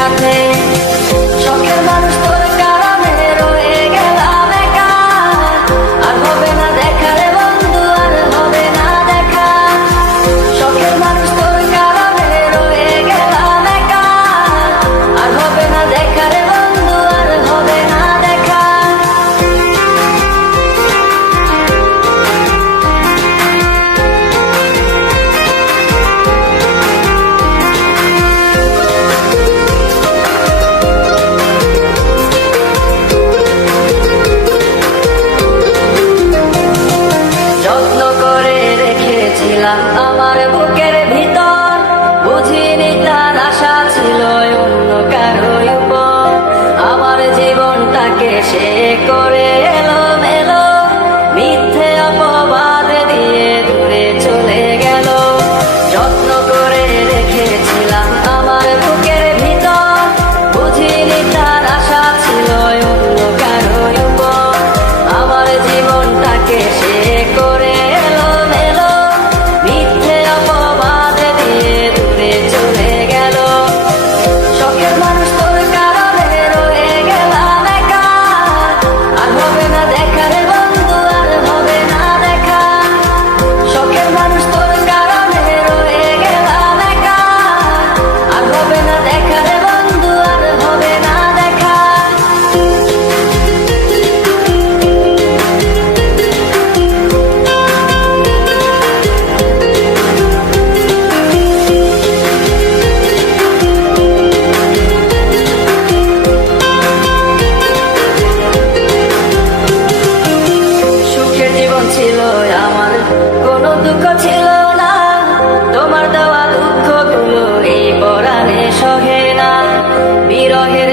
nothing. আমার ভিতর বুঝিনি তার আশা ছিল অন্য কারও আমার জীবনটাকে সে করে দুঃখ ছিল না। তোমার দেওয়া দুঃখগুলো এই পরাণে সহে না। বিরহের